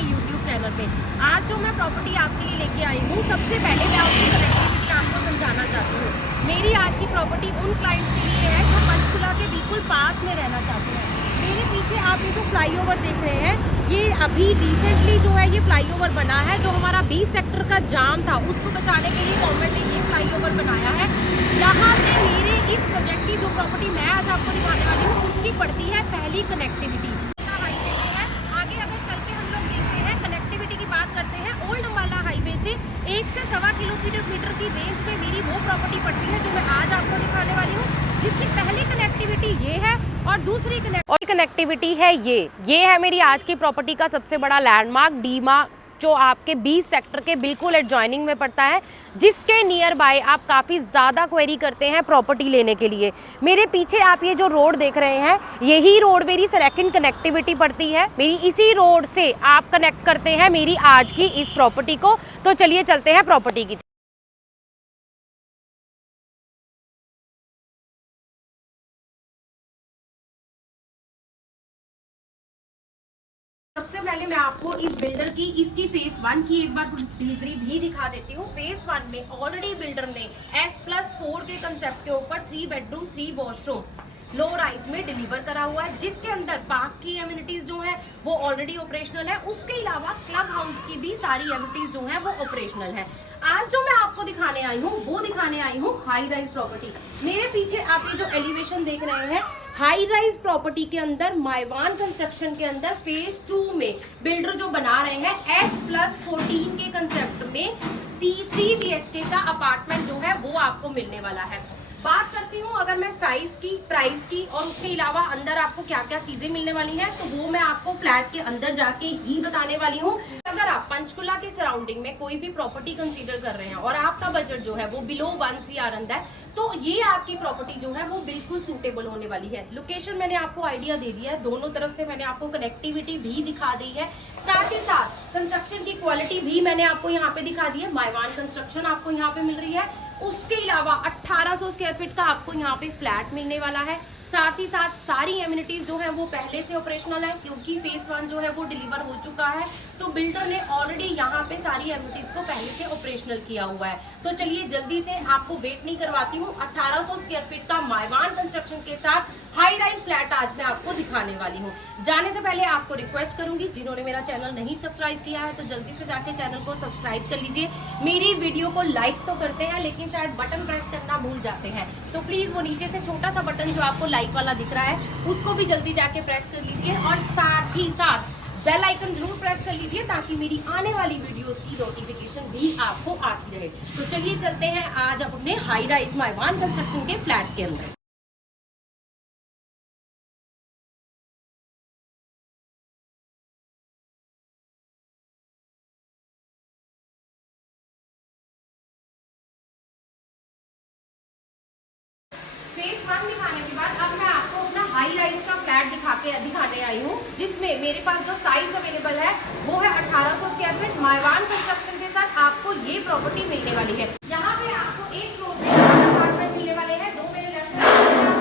मेरे YouTube channel पे। आज जो मैं प्रॉपर्टी आपके लिए लेके आई हूँ, सबसे पहले मैं उसकी कनेक्टिविटी आपको समझाना चाहती हूँ। मेरी आज की प्रॉपर्टी उन क्लाइंट्स के लिए है जो पंचकुला के बिल्कुल पास में रहना चाहते हैं। मेरे पीछे आप ये जो फ्लाईओवर देख रहे हैं, ये अभी रिसेंटली जो है ये फ्लाईओवर बना है। जो हमारा 20 सेक्टर का जाम था उसको बचाने के लिए गवर्नमेंट ने ये फ्लाईओवर बनाया है। यहाँ से मेरे इस प्रोजेक्ट की जो प्रॉपर्टी मैं आज आपको दिखाने वाली हूँ उसकी पड़ती है पहली कनेक्टिविटी। हाईवे पे है, आगे अगर चल के हम लोग देखते हैं कनेक्टिविटी की बात करते हैं, ओल्ड अंबाला हाईवे से 1 से 1.25 किलोमीटर की रेंज में मेरी वो प्रॉपर्टी पड़ती है जो मैं आज आपको दिखाने वाली हूँ, जिसकी पहली कनेक्टिविटी ये है और दूसरी कनेक्टिविटी है ये है मेरी आज की प्रॉपर्टी का सबसे बड़ा लैंडमार्क डीमा, जो आपके 20 सेक्टर के बिल्कुल एडजॉइनिंग में पड़ता है, जिसके नियर बाय आप काफ़ी ज़्यादा क्वेरी करते हैं प्रॉपर्टी लेने के लिए। मेरे पीछे आप ये जो रोड देख रहे हैं, यही रोड मेरी सेकंड कनेक्टिविटी पड़ती है। मेरी इसी रोड से आप कनेक्ट करते हैं मेरी आज की इस प्रॉपर्टी को। तो चलिए चलते हैं प्रॉपर्टी की। सबसे पहले मैं आपको इस बिल्डर की इसकी फेज 1 की एक बार डिलीवरी भी दिखा देती हूँ। फेज 1 में ऑलरेडी बिल्डर ने S+4 के कंसेप्ट के ऊपर 3 बेडरूम 3 वॉशरूम लो राइज में डिलीवर करा हुआ है, जिसके अंदर पार्क की एमिनिटीज जो है वो ऑलरेडी ऑपरेशनल है। उसके अलावा क्लब हाउस की भी सारी एमिनिटीज जो है वो ऑपरेशनल है। आज जो मैं आपको दिखाने आई हूँ वो दिखाने आई हूँ हाई राइज प्रॉपर्टी। मेरे पीछे आप ये जो एलिवेशन देख रहे हैं, हाई राइज प्रॉपर्टी के अंदर माइवान कंस्ट्रक्शन के अंदर फेज 2 में बिल्डर जो बना रहे हैं S+14 के कंसेप्ट में 3 BHK का अपार्टमेंट जो है वो आपको मिलने वाला है। बात करती हूँ अगर मैं साइज की, प्राइस की और उसके अलावा अंदर आपको क्या क्या चीजें मिलने वाली हैं, तो वो मैं आपको फ्लैट के अंदर जाके ही बताने वाली हूँ। अगर आप पंचकुला के सराउंडिंग में कोई भी प्रॉपर्टी कंसीडर कर रहे हैं और आपका बजट जो है वो बिलो 1 CR है, तो ये आपकी प्रॉपर्टी जो है वो बिल्कुल सूटेबल होने वाली है। लोकेशन मैंने आपको आइडिया दे दिया है, दोनों तरफ से मैंने आपको कनेक्टिविटी भी दिखा दी है, साथ ही साथ कंस्ट्रक्शन की क्वालिटी भी मैंने आपको यहाँ पे दिखा दी है। माइवान कंस्ट्रक्शन आपको यहाँ पे मिल रही है। उसके अलावा 1800 स्क्वायर फीट का आपको यहाँ पे फ्लैट मिलने वाला है। साथ ही साथ सारी एमिनिटीज जो है वो पहले से ऑपरेशनल है, क्योंकि फेज 1 जो है वो डिलीवर हो चुका है। तो बिल्डर ने ऑलरेडी यहाँ पे सारी एमिनिटीज को पहले से ऑपरेशनल किया हुआ है। तो चलिए जल्दी से आपको वेट नहीं करवाती हूँ, 1800 स्क्वायर फीट का माइवान कंस्ट्रक्शन के साथ हाई राइज फ्लैट आज मैं आपको दिखाने वाली हूँ। जाने से पहले आपको रिक्वेस्ट करूंगी, जिन्होंने मेरा चैनल नहीं सब्सक्राइब किया है तो जल्दी से जाके चैनल को सब्सक्राइब कर लीजिए। मेरी वीडियो को लाइक तो करते हैं लेकिन शायद बटन प्रेस करना भूल जाते हैं, तो प्लीज वो नीचे से छोटा सा बटन जो आपको लाइक वाला दिख रहा है उसको भी जल्दी जाके प्रेस कर लीजिए, और साथ ही साथ बेल आइकन जरूर प्रेस कर लीजिए ताकि मेरी आने वाली वीडियोस की नोटिफिकेशन भी आपको आती रहे। तो चलिए चलते हैं आज अपने हाई राइज माइवान कंस्ट्रक्शन के फ्लैट के अंदर। फेज 1 दिखाने के बाद अब मैं आपको अपना हाई राइज का फ्लैट दिखाने आई हूँ, जिसमें मेरे पास जो साइज अवेलेबल है वो है 1800 स्क्वायर फीट। माइवान कंस्ट्रक्शन के साथ आपको ये प्रॉपर्टी मिलने वाली है। यहाँ पे आपको एक फ्लोर पे अपार्टमेंट मिलने वाले हैं, 2 मेरे left hand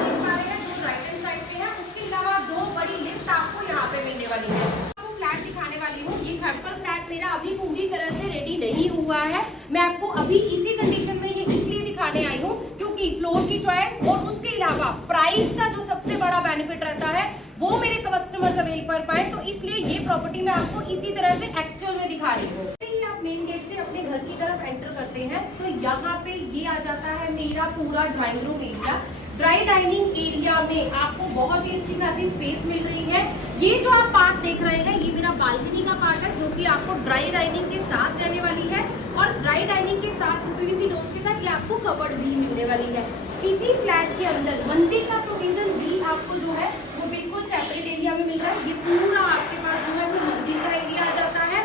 2 right hand side पे है। उसके अलावा 2 बड़ी लिफ्ट आपको यहाँ पे मिलने वाली है। आपको फ्लैट दिखाने वाली हूँ, ये सैंपल फ्लैट मेरा अभी पूरी तरह से रेडी नहीं हुआ है। मैं आपको अभी इसी कंडीशन में ये इसलिए दिखाने आई हूँ क्योंकि फ्लोर की चॉइस और उसके अलावा प्राइस का जो सबसे बड़ा बेनिफिट रहता है वो मेरे कस्टमर्स अवेल कर पाए, तो इसलिए ये प्रॉपर्टी मैं आपको इसी तरह से एक्चुअल में दिखा रही हूँ। आप मेन गेट से अपने घर की तरफ एंटर करते हैं तो यहाँ पे ये आ जाता है मेरा पूरा drawing room area. Dry dining area में आपको बहुत ही अच्छी खासी स्पेस मिल रही है। ये जो आप पार्ट देख रहे हैं ये मेरा बालकनी का पार्ट है, जो कि आपको ड्राई डाइनिंग के साथ रहने वाली है, और ड्राई डाइनिंग के साथ PVC डोर्स के साथ ये आपको कबर्ड भी मिलने वाली है। इसी फ्लैट के अंदर मंदिर का प्रोविजन भी आपको जो है वो बिल्कुल सेपरेट एरिया में मिल रहा है। ये पूरा आपके पास जो है वो मंदिर का एरिया आ जाता है।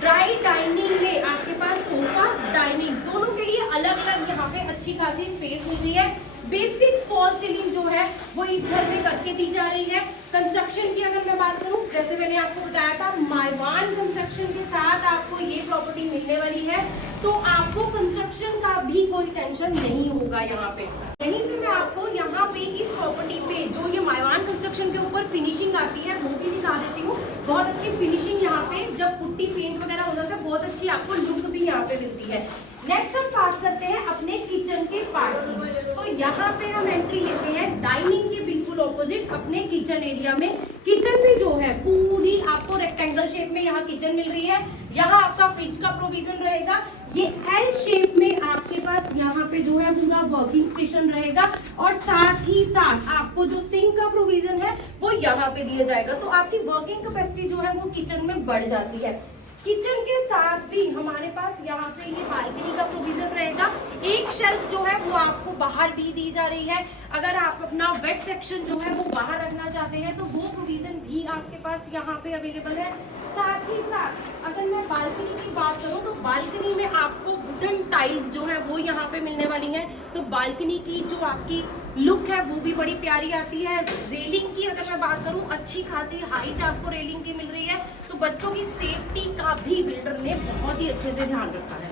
ड्राई डाइनिंग में आपके पास सोफा डाइनिंग दोनों के लिए अलग अलग यहाँ पे अच्छी खासी स्पेस मिल रही है। बेसिक फॉल सीलिंग जो है वो इस घर में करके दी जा रही है। कंस्ट्रक्शन की अगर मैं बात करूं, जैसे मैंने आपको बताया था माइवान कंस्ट्रक्शन के साथ आपको ये प्रॉपर्टी मिलने वाली है, तो आपको कंस्ट्रक्शन का भी कोई टेंशन नहीं होगा यहाँ पे। यहीं से मैं आपको यहाँ पे इस प्रॉपर्टी पे जो ये माइवान कंस्ट्रक्शन कंस्ट्रक्शन के ऊपर फिनिशिंग आती है वो भी दिखा देती हूँ। बहुत अच्छी फिनिशिंग यहाँ पे जब पुट्टी पेंट वगैरह हो जाता है, बहुत अच्छी आपको लुक भी यहाँ पे मिलती है। नेक्स्ट हम बात करते हैं अपने किचन के पार्ट की। तो यहाँ पे हम एंट्री लेते हैं डाइनिंग के बिल्कुल ऑपोजिट अपने किचन एरिया में। किचन में जो है पूरी आपको रेक्टेंगल शेप में यहाँ किचन मिल रही है। यहाँ आपका फ्रिज का प्रोविजन रहेगा। ये एल शेप में आपके पास यहाँ पे जो है पूरा वर्किंग स्टेशन रहेगा और साथ ही साथ आपको जो सिंक का प्रोविजन है वो यहाँ पे दिया जाएगा। तो आपकी वर्किंग कैपेसिटी जो है वो किचन में बढ़ जाती है। किचन के साथ भी हमारे पास यहाँ पे ये बालकनी का प्रोविजन रहेगा। एक शेल्फ जो है वो आपको बाहर भी दी जा रही है। अगर आप अपना वेट सेक्शन जो है वो बाहर रखना चाहते हैं तो वो प्रोविजन भी आपके पास यहाँ पे अवेलेबल है। साथ ही साथ अगर मैं बालकनी की बात करूँ तो बालकनी में आपको वुडन टाइल्स जो है वो यहाँ पे मिलने वाली हैं। तो बालकनी की जो आपकी लुक है वो भी बड़ी प्यारी आती है। रेलिंग की अगर मैं बात करूँ, अच्छी खासी हाइट आपको रेलिंग की मिल रही है। तो बच्चों की सेफ्टी का भी बिल्डर ने बहुत ही अच्छे से ध्यान रखा है।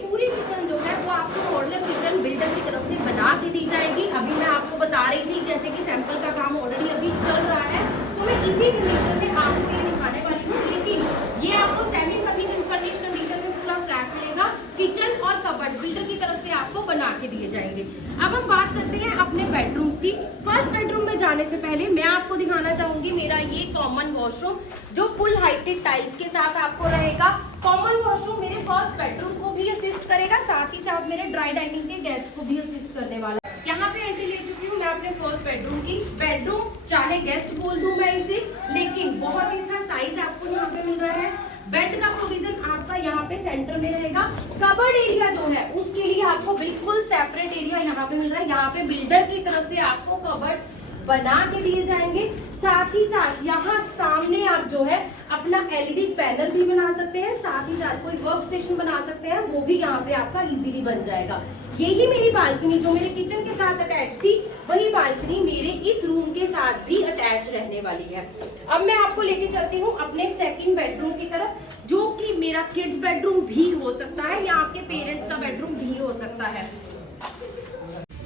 पूरी किचन जो है वो आपको मॉडलर किचन बिल्डर की तरफ से बना के दी जाएगी। अभी मैं आपको बता रही थी जैसे कि सैंपल का काम ऑलरेडी अभी चल रहा है, तो मैं इसी कंडीशन में आपको ये दिखाने वाली हूँ। लेकिन ये आपको सेमी फर्निश कंडीशन में पूरा फ्लैट मिलेगा। किचन और कबर्ड बिल्डर की तरफ से आपको बना के दिए जाएंगे। अब हम बात करते हैं अपने बेडरूम्स की। फर्स्ट बेडरूम में जाने से पहले मैं आपको दिखाना चाहूंगी मेरा ये कॉमन वॉशरूम जो फुल हाइटेड टाइल्स के साथ आपको रहेगा। कॉमन वॉशरूम मेरे फर्स्ट बेडरूम को भी असिस्ट करेगा, साथ ही साथ मेरे ड्राई डाइनिंग के गेस्ट को भी असिस्ट करने वाला है। यहाँ पे एंट्री ले चुकी हूँ मैं अपने फर्स्ट बेडरूम की। बेडरूम चाहे गेस्ट बोल दूं मैं इसे, लेकिन बहुत ही अच्छा साइज आपको यहाँ पे मिल रहा है। बेड का प्रोविजन आपका यहाँ पे सेंटर में रहेगा। कबर्ड एरिया जो है उसके लिए आपको बिल्कुल सेपरेट एरिया यहाँ पे मिल रहा है। यहाँ पे बिल्डर की तरफ से आपको कबर्ड्स बना के दिए जाएंगे। साथ ही साथ यहाँ सामने आप जो है अपना एलईडी पैनल भी बना सकते हैं, साथ ही साथ कोई वर्क स्टेशन बना सकते हैं, वो भी यहाँ पे आपका इजीली बन जाएगा। यही मेरी बालकनी जो मेरे किचन के साथ अटैच थी, वही बालकनी मेरे इस रूम के साथ भी अटैच रहने वाली है। अब मैं आपको लेके चलती हूँ अपने सेकंड बेडरूम की तरफ, जो कि मेरा किड्स बेडरूम भी हो सकता है या आपके पेरेंट्स का बेडरूम भी हो सकता है।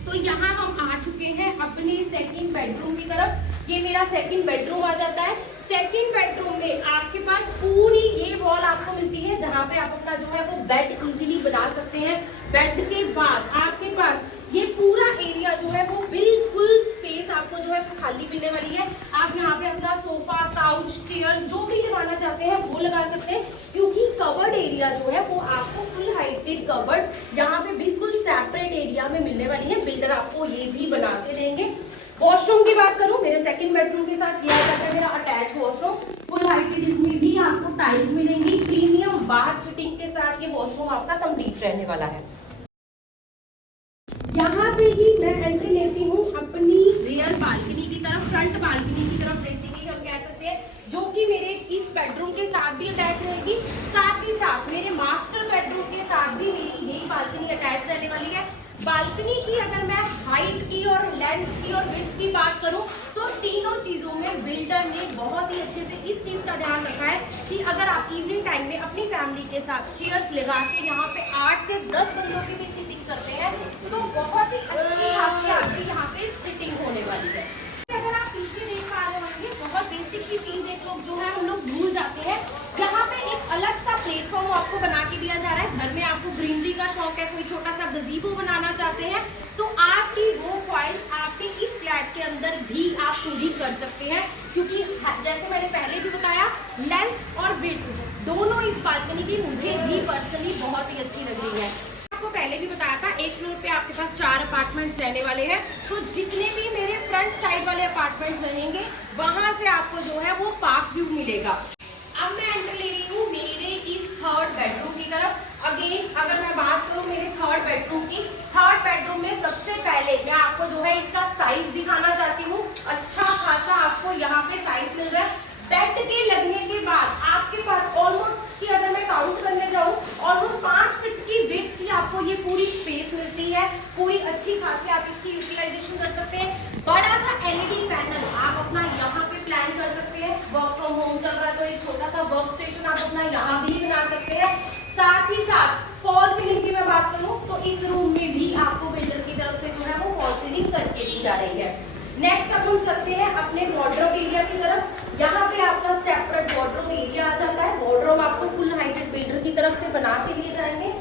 तो यहाँ हम आ चुके हैं अपने सेकंड बेडरूम की तरफ। ये मेरा सेकंड बेडरूम आ जाता है। सेकंड बेडरूम में आपके पास पूरी ये वॉल आपको मिलती है जहाँ पे आप अपना जो है वो बेड इजीली बना सकते हैं। बेड के बाद आपके पास ये पूरा एरिया जो है वो बिल्कुल स्पेस आपको जो है खाली मिलने वाली है। आप यहाँ पे अपना सोफा, काउच, चेयर जो भी लगाना चाहते हैं वो लगा सकते हैं, क्योंकि कवर्ड एरिया जो है वो आपको फुल हाइटेड कवर्ड यहाँ पे बिल्कुल सेपरेट एरिया में मिलने वाली है। बिल्डर आपको ये भी बना के देंगे। वॉशरूम की बात करूं, मेरे सेकंड बेडरूम के साथ ये आता है मेरा अटैच वॉशरूम, फुल हाइटेड। इसमें भी आपको टाइल्स मिलेंगी। प्रीमियम बाथ फिटिंग के साथ ये वॉशरूम आपका कंप्लीट रहने वाला है। यहाँ से ही मैं एंट्री लेती हूँ अपनी रियर बालकनी की तरफ, फ्रंट बालकनी की तरफ बेसिकली हम कह सकते हैं, जो कि मेरे इस बेडरूम के साथ भी अटैच रहेगी। साथ ही साथ मेरे मास्टर बेडरूम के साथ भी मेरी यही बालकनी अटैच रहने वाली है। बालकनी की अगर मैं हाइट की और लेंथ की और विड्थ की बात करूं तो तीनों चीज़ों में बिल्डर ने बहुत ही अच्छे से इस चीज़ का ध्यान रखा है कि अगर आप इवनिंग टाइम में अपनी फैमिली के साथ चेयर्स लगा के यहाँ पे 8 से 10 बंदों की भी सिटिंग करते हैं तो बहुत ही अच्छी आपकी यहाँ पे सिटिंग होने वाली है। अगर आप पीछे देख पा रहे होंगे, बहुत बेसिक सी चीज़ एक लोग जो है हम लोग भूल जाते हैं। यहाँ पे एक अलग सा प्लेटफॉर्म आपको बना के दिया जा रहा है। घर में आपको ग्रीनरी का शौक है, कोई छोटा सा गजीबो बनाना चाहते हैं, तो आपकी वो ख्वाहिश आपके इस फ्लैट के अंदर भी आप पूरी कर सकते हैं, क्योंकि जैसे मैंने पहले भी बताया लेंथ और विड्थ दोनों इस बालकनी की मुझे भी पर्सनली बहुत ही अच्छी लग रही है। आपको पहले भी बताया था एक फ्लोर पे आपके पास 4 अपार्टमेंट्स रहने वाले हैं, तो जितने भी मेरे फ्रंट साइड वाले अपार्टमेंट्स रहेंगे वहां से आपको जो है वो पार्क व्यू मिलेगा। अब मैं एंटर ले रही हूँ मेरे इस थर्ड बेडरूम की तरफ। अगेन अगर मैं बात करूँ मेरे थर्ड बेडरूम की, थर्ड बेडरूम में सबसे पहले मैं आपको जो है इसका साइज दिखाना चाहती हूँ। अच्छा खासा आपको यहाँ पे साइज मिल रहा है। बेड के लगने के बाद आपके पास ऑलमोस्ट की अगर मैं काउंट करने जाऊँ ऑलमोस्ट 5 फीट की विड्थ की आपको ये पूरी स्पेस मिलती है। पूरी अच्छी खासी आप इसकी यूटिलाइजेशन कर सकते हैं। बड़ा सा एलईडी पैनल आप अपना यहाँ पे प्लान कर सकते हैं। वर्क फ्रॉम होम चल रहा है तो एक छोटा सा वर्क स्टेशन आप अपना यहाँ भी बना सकते हैं। साथ ही साथ फॉल सीलिंग की मैं बात करूँ तो इस रूम में भी आपको बिल्डर की तरफ से जो है वो फॉल सीलिंग करके दी जा रही है। नेक्स्ट अब हम चलते हैं अपने वार्डरोब एरिया की तरफ। यहाँ पे आपका सेपरेट वार्डरोब एरिया आ जाता है। वार्डरोब आपको फुल हाइटेड बिल्डर की तरफ से बना के दिए जाएंगे।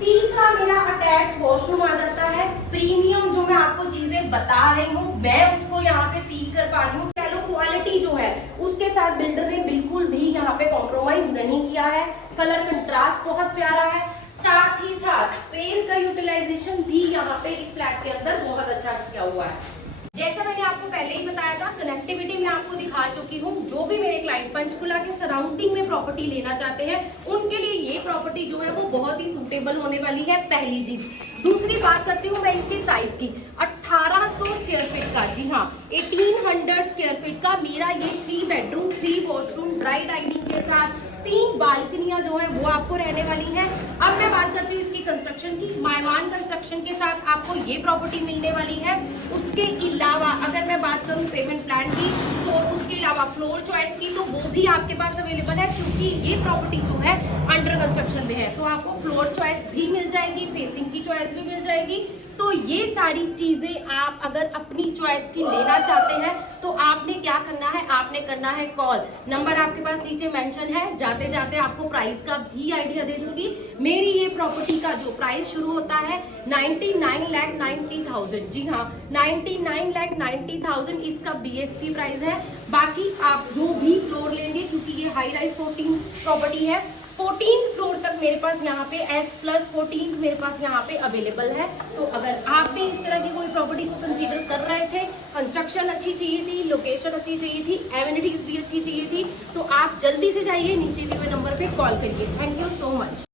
तीसरा मेरा अटैच वॉशरूम आ जाता है। प्रीमियम जो मैं आपको चीजें बता रही हूँ, मैं उसको यहाँ पे फील कर पा रही हूँ। क्वालिटी जो है उसके साथ बिल्डर ने बिल्कुल भी यहाँ पे कॉम्प्रोमाइज नहीं किया है। कलर कंट्रास्ट बहुत प्यारा है, साथ ही साथ स्पेस का यूटिलाइजेशन भी यहाँ पे इस फ्लैट के अंदर बहुत अच्छा किया हुआ है। जैसा मैंने आपको पहले ही बताया था, कनेक्टिविटी मैं आपको दिखा चुकी हूँ। जो भी मेरे क्लाइंट पंचकुला के सराउंडिंग में प्रॉपर्टी लेना चाहते हैं, उनके लिए ये प्रॉपर्टी जो है वो बहुत ही सूटेबल होने वाली है, पहली चीज। दूसरी बात करती हूँ मैं इसके साइज की। 1800 स्क्वायर फीट का, जी हाँ 1800 स्क्वायर फीट का मेरा ये 3 बेडरूम 3 वॉशरूम ड्राई डाइनिंग के साथ 3 बालकनियां जो है वो आपको रहने वाली है। अब मैं बात करती हूँ इसकी कंस्ट्रक्शन की। मायवान कंस्ट्रक्शन के साथ आपको ये प्रॉपर्टी मिलने वाली है। उसके अलावा अगर मैं बात करूँ पेमेंट प्लान की, तो उसके अलावा फ्लोर चॉइस की, तो वो भी आपके पास अवेलेबल है, क्योंकि ये प्रॉपर्टी जो है अंडर कंस्ट्रक्शन में है। तो आपको फ्लोर चॉइस भी मिल जाएगी, फेसिंग की चॉइस भी मिल जाएगी। तो ये सारी चीजें आप अगर अपनी चॉइस की लेना चाहते हैं तो आपने क्या करना है, आपने करना है कॉल। नंबर आपके पास नीचे मेंशन है। जाते जाते आपको प्राइस का भी आइडिया दे दूंगी। मेरी ये प्रॉपर्टी का जो प्राइस शुरू होता है 99,90,000, जी हाँ 99,90,000 इसका BSP प्राइस है। बाकी आप जो भी फ्लोर लेंगे, क्योंकि ये हाई राइज 14 प्रॉपर्टी है, 14th फ्लोर तक मेरे पास यहाँ पे S+14 मेरे पास यहाँ पे अवेलेबल है। तो अगर आप भी इस तरह की कोई प्रॉपर्टी को कंसीडर कर रहे थे, कंस्ट्रक्शन अच्छी चाहिए थी, लोकेशन अच्छी चाहिए थी, एमिनिटीज भी अच्छी चाहिए थी, तो आप जल्दी से जाइए, नीचे दिए हुए नंबर पे कॉल करिए। Thank you so much.